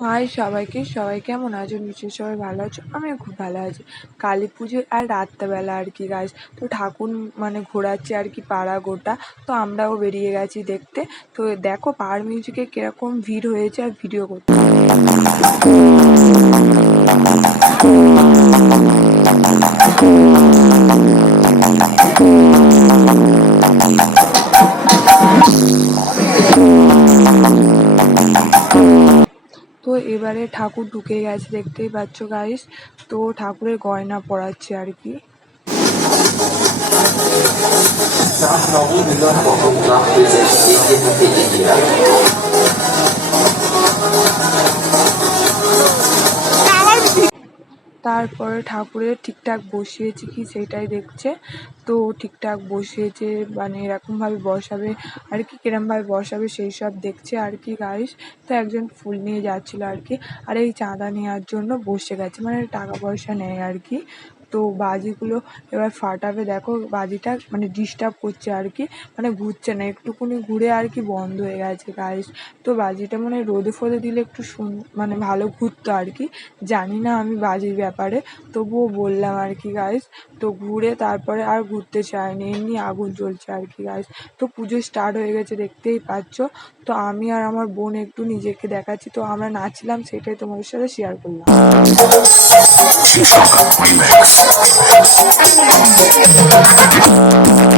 High সবাইকে, সবাই কেমন আছো? নিশ্চয়ই সবাই ভালো আছো। আমিও খুব ভালো আছি। কালী পুজোর আর রাত্রেবেলা আর কি গাছ তো ঠাকুর মানে ঘোরাচ্ছে আর কি পাড়া গোটা। তো আমরাও বেরিয়ে গেছি দেখতে। তো দেখো পাহাড় মিউজিকে কীরকম ভিড় হয়েছে আর ভিডিও করতে। এবারে ঠাকুর ঢুকে গেছে দেখতেই পাচ্ছ গাইস তো ঠাকুরের গয়না পড়াচ্ছে আর কি। তারপরে ঠাকুরের ঠিকঠাক বসিয়েছে কি সেটাই দেখছে। তো ঠিকঠাক বসিয়েছে মানে এরকমভাবে বসাবে, আর কি কিরমভাবে বসাবে সেই সব দেখছে, আর কি গাইস তো একজন ফুল নিয়ে যাচ্ছিল আর কি, আর এই চাঁদা নেওয়ার জন্য বসে গেছে মানে টাকা পয়সা নেয় আর কি। তো বাজিগুলো এবার ফাটাবে। দেখো বাজিটা মানে ডিস্টার্ব করছে আর কি মানে ঘুরছে না। একটুকুনি ঘুরে আর কি বন্ধ হয়ে গেছে গাইস তো বাজিটা মানে রোদে ফোদে দিলে একটু সুন মানে ভালো ঘুরতো আর কি। জানি না আমি বাজির ব্যাপারে, তবুও বললাম আর কি গাইস তো ঘুরে তারপরে আর ঘুরতে চায়নি এমনি আগুন জ্বলছে আর কি গাইস তো পুজো স্টার্ট হয়ে গেছে, দেখতেই পাচ্ছ। তো আমি আর আমার বোন একটু নিজেকে দেখাচ্ছি। তো আমরা নাচছিলাম সেটাই তোমাদের সাথে শেয়ার করলাম। Thank you.